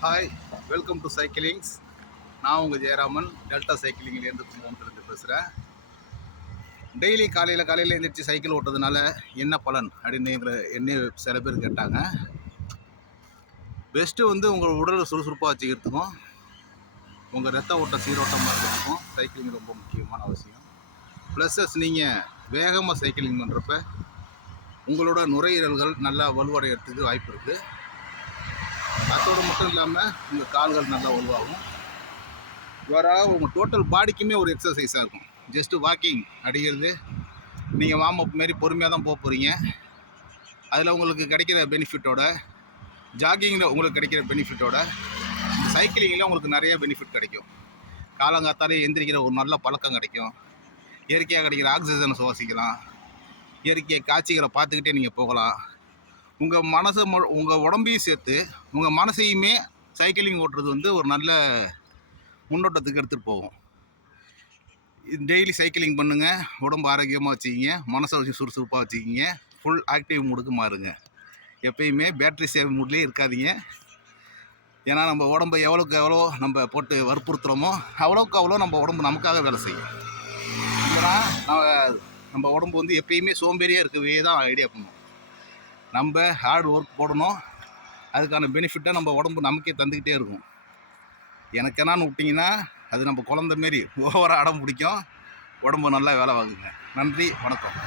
Hi, welcome to சைக்கிளிங்ஸ். நான் உங்கள் Jayaraman, delta சைக்கிளிங்லேருந்து கும்பகோணத்துலேருந்து பேசுகிறேன். டெய்லி காலையில் எழுந்திரிச்சு சைக்கிள் ஓட்டுறதுனால என்ன பலன் அப்படின்னு என்ன சில பேர் கேட்டாங்க. பெஸ்ட்டு வந்து உங்கள் உடலை சுறுசுறுப்பாக வச்சுக்கிறதுக்கும் உங்கள் ரத்த ஓட்டம் சீரோட்டமாக இருக்கிறதுக்கும் சைக்கிளிங் ரொம்ப முக்கியமான அவசியம். ப்ளஸ்ஸஸ் நீங்கள் வேகமாக சைக்கிளிங் பண்ணுறப்ப உங்களோட நுரையீரல்கள் நல்லா வலுவடைகிறதுக்கு வாய்ப்பு இருக்குது. அதோடு மட்டும் இல்லாமல் உங்கள் கால்கள் நல்லா வலுவாகும். உங்கள் டோட்டல் பாடிக்குமே ஒரு எக்ஸசைஸாக இருக்கும். ஜஸ்ட்டு வாக்கிங் அடிக்கிறது, நீங்கள் வார்ம் அப் மாரி பொறுமையாக தான் போக போகிறீங்க. அதில் உங்களுக்கு கிடைக்கிற பெனிஃபிட்டோட, ஜாகிங்கில் உங்களுக்கு கிடைக்கிற பெனிஃபிட்டோட, இந்த சைக்கிளிங்கில் உங்களுக்கு நிறைய பெனிஃபிட் கிடைக்கும். காலங்காத்தாலே எந்திரிக்கிற ஒரு நல்ல பழக்கம் கிடைக்கும். இயற்கையாக கிடைக்கிற ஆக்சிஜனை சுவாசிக்கலாம். இயற்கையை காட்சிகளை பார்த்துக்கிட்டே நீங்கள் போகலாம். உங்கள் மனசை உங்கள் உடம்பையும் சேர்த்து உங்கள் மனசையுமே சைக்கிளிங் ஓட்டுறது வந்து ஒரு நல்ல முன்னோட்டத்துக்கு எடுத்துகிட்டு போகும். டெய்லி சைக்கிளிங் பண்ணுங்கள், உடம்பு ஆரோக்கியமாக வச்சுக்கிங்க, மனசை வச்சு சுறுசுறுப்பாக வச்சுக்கிங்க, ஃபுல் ஆக்டிவ் மூடுக்கு மாறுங்க. எப்பயுமே பேட்ரி சேவ் மூட்லேயே இருக்காதீங்க. ஏன்னா நம்ம உடம்பை எவ்வளோக்கு எவ்வளோ நம்ம போட்டு வற்புறுத்துகிறோமோ அவ்வளோக்கு அவ்வளோ நம்ம உடம்பு நமக்காக வேலை செய்யும். இல்லைனா நம்ம உடம்பு வந்து எப்பயுமே சோம்பேறியாக இருக்கவே தான் ஐடியா பண்ணும். நம்ம ஹார்ட் ஒர்க் போடணும், அதுக்கான பெனிஃபிட்டை நம்ம உடம்பு நமக்கே தந்துக்கிட்டே இருக்கும். எனக்கு என்னான்னு விட்டிங்கன்னா அது நம்ம குழந்த மாரி ஓவராக அடம் பிடிக்கும், உடம்பு நல்லா வேலை வாங்குங்க. நன்றி, வணக்கம்.